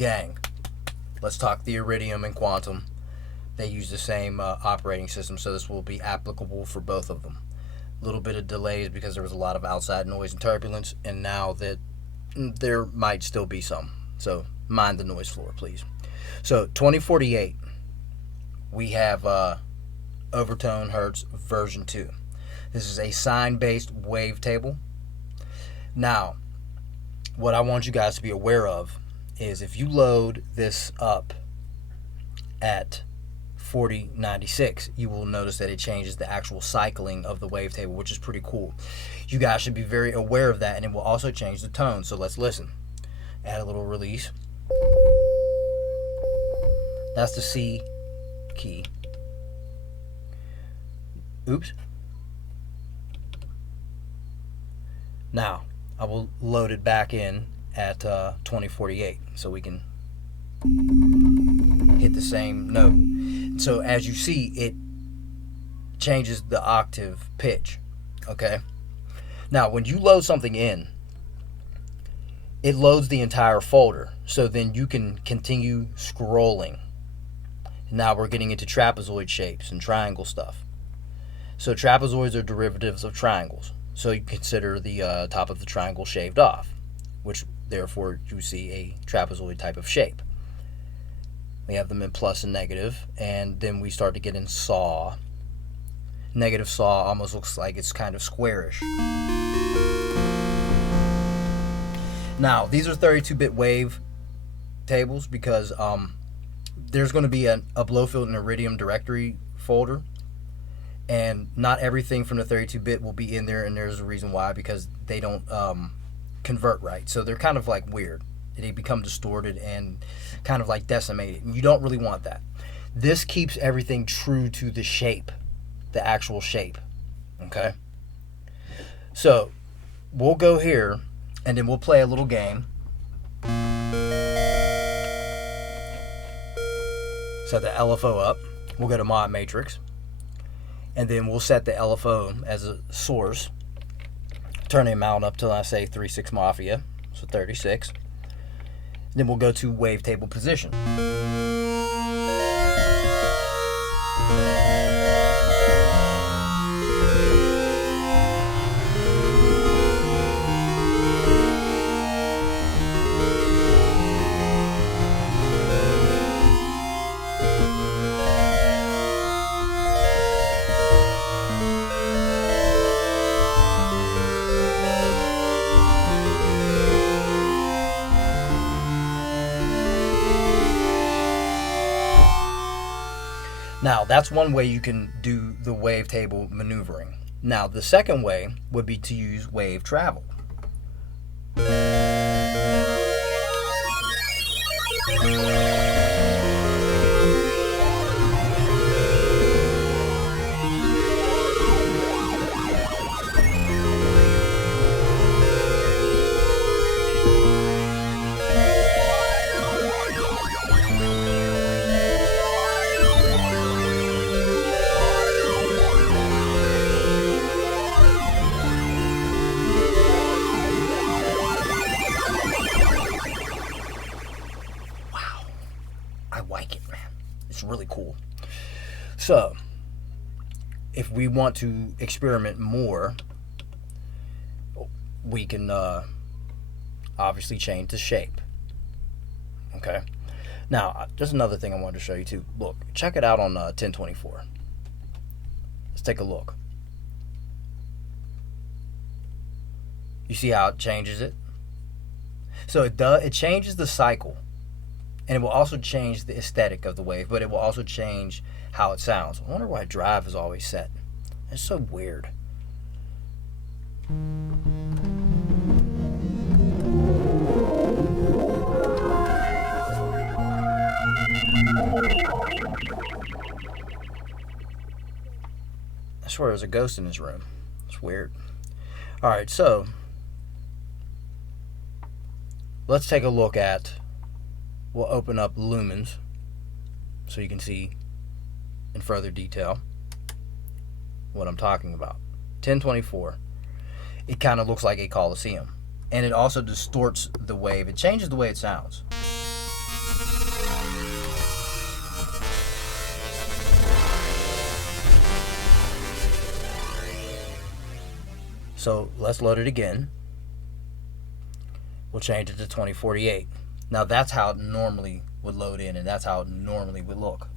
Gang, let's talk the Iridium and Quantum. They use the same operating system, so this will be applicable for both of them. A little bit of delays because there was a lot of outside noise and turbulence, and now that there might still be some. So mind the noise floor, please. So 2048, we have Overtone Hertz version 2. This is a sine-based wavetable. Now, what I want you guys to be aware of is if you load this up at 4096, you will notice that it changes the actual cycling of the wavetable, which is pretty cool. You guys should be very aware of that, and it will also change the tone. So let's listen. Add a little release. That's the C key. Oops. Now, I will load it back in at 2048 so we can hit the same note. So as you see, it changes the octave pitch. Okay? Now, when you load something in, it loads the entire folder. So then you can continue scrolling. Now we're getting into trapezoid shapes and triangle stuff. So trapezoids are derivatives of triangles. So you consider the top of the triangle shaved off, which therefore you see a trapezoid type of shape. We have them in plus and negative, and then we start to get in saw. Negative saw almost looks like it's kind of squarish. Now, these are 32-bit wave tables because there's going to be a Blowfield and Iridium directory folder, and not everything from the 32-bit will be in there, and there's a reason why, because they don't convert right. So they're kind of like weird. They become distorted and kind of like decimated, and you don't really want that. This keeps everything true to the shape, the actual shape. Okay? So we'll go here, and then we'll play a little game. Set the LFO up. We'll go to Mod Matrix, and then we'll set the LFO as a source. Turn the amount up till I say 36 Mafia, so 36. Then we'll go to wavetable position. Now, that's one way you can do the wavetable maneuvering. Now, the second way would be to use wave travel. I like it, man. It's really cool. So, if we want to experiment more, we can obviously change the shape. Okay? Now, there's another thing I wanted to show you too. Look, check it out on 1024. Let's take a look. You see how it changes it? So it changes the cycle. And it will also change the aesthetic of the wave, but it will also change how it sounds. I wonder why drive is always set. It's so weird. I swear there's a ghost in this room. It's weird. Alright, so let's take a look at, we'll open up lumens so you can see in further detail what I'm talking about. 1024. It kind of looks like a Coliseum. And it also distorts the wave. It changes the way it sounds. So let's load it again. We'll change it to 2048. Now that's how it normally would load in, and that's how it normally would look.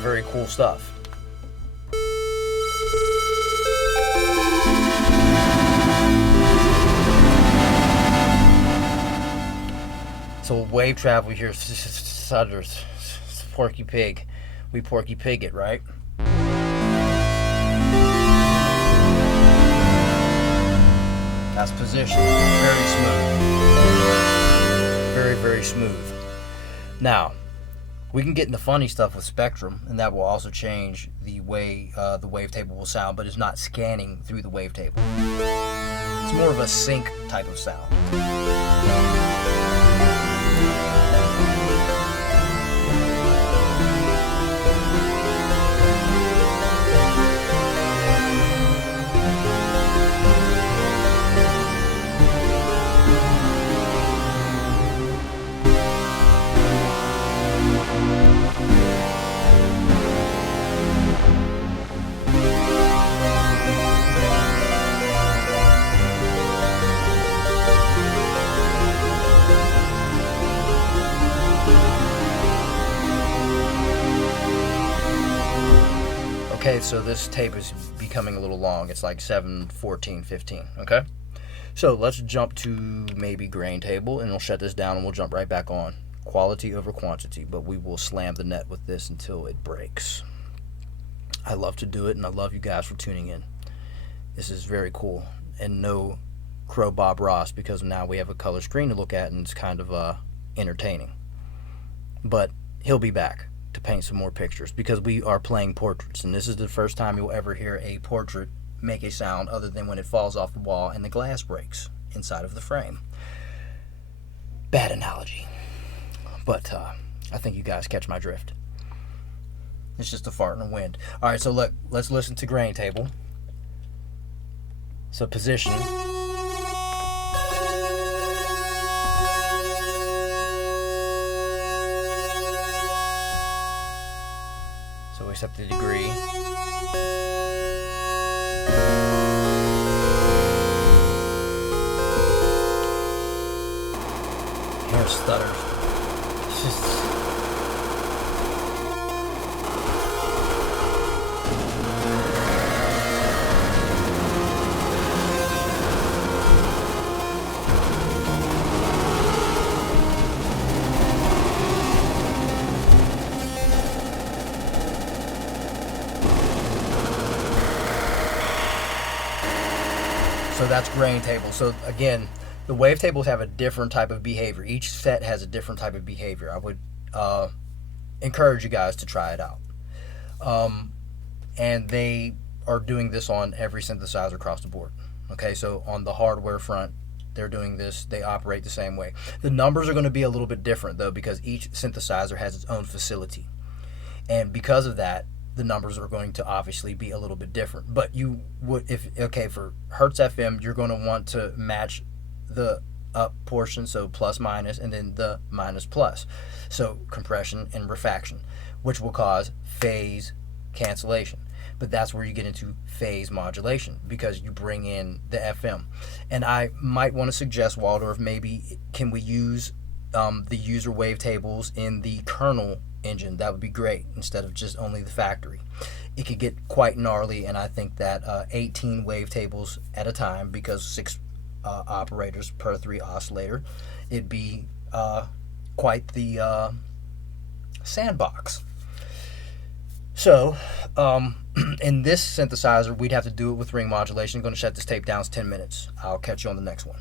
Very cool stuff. So wave travel here, Sudders, Porky Pig. We Porky Pig it, right? That's position. Very smooth. Very smooth. Now, we can get into funny stuff with spectrum, and that will also change the way the wavetable will sound, but it's not scanning through the wavetable. It's more of a sync type of sound. Okay, so this tape is becoming a little long. It's like 7:14:15. Okay, so let's jump to maybe grain table, and we'll shut this down, and we'll jump right back on quality over quantity. But we will slam the net with this until it breaks. I love to do it, and I love you guys for tuning in. This is very cool, and no Crow Bob Ross, because now we have a color screen to look at, and it's kind of entertaining. But he'll be back to paint some more pictures, because we are playing portraits, and this is the first time you'll ever hear a portrait make a sound other than when it falls off the wall and the glass breaks inside of the frame. Bad analogy, but I think you guys catch my drift. It's just a fart in the wind. Alright, so let's listen to grain table. So position. So we set the degree. Here stutters. It's just... So that's grain table. So again, the wavetables have a different type of behavior. Each set has a different type of behavior. I would encourage you guys to try it out. And they are doing this on every synthesizer across the board. Okay, so on the hardware front, they're doing this. They operate the same way. The numbers are going to be a little bit different, though, because each synthesizer has its own facility. And because of that, the numbers are going to obviously be a little bit different. But you would, for Hertz FM, you're going to want to match the up portion, so plus minus, and then the minus plus. So compression and refaction, which will cause phase cancellation. But that's where you get into phase modulation, because you bring in the FM. And I might want to suggest, Waldorf, maybe can we use the user wavetables in the kernel engine? That would be great, instead of just only the factory. It could get quite gnarly, and I think that 18 wavetables at a time, because 6 operators per 3 oscillator, it'd be quite the sandbox. So in this synthesizer, we'd have to do it with ring modulation. I'm going to shut this tape down. It's 10 minutes. I'll catch you on the next one.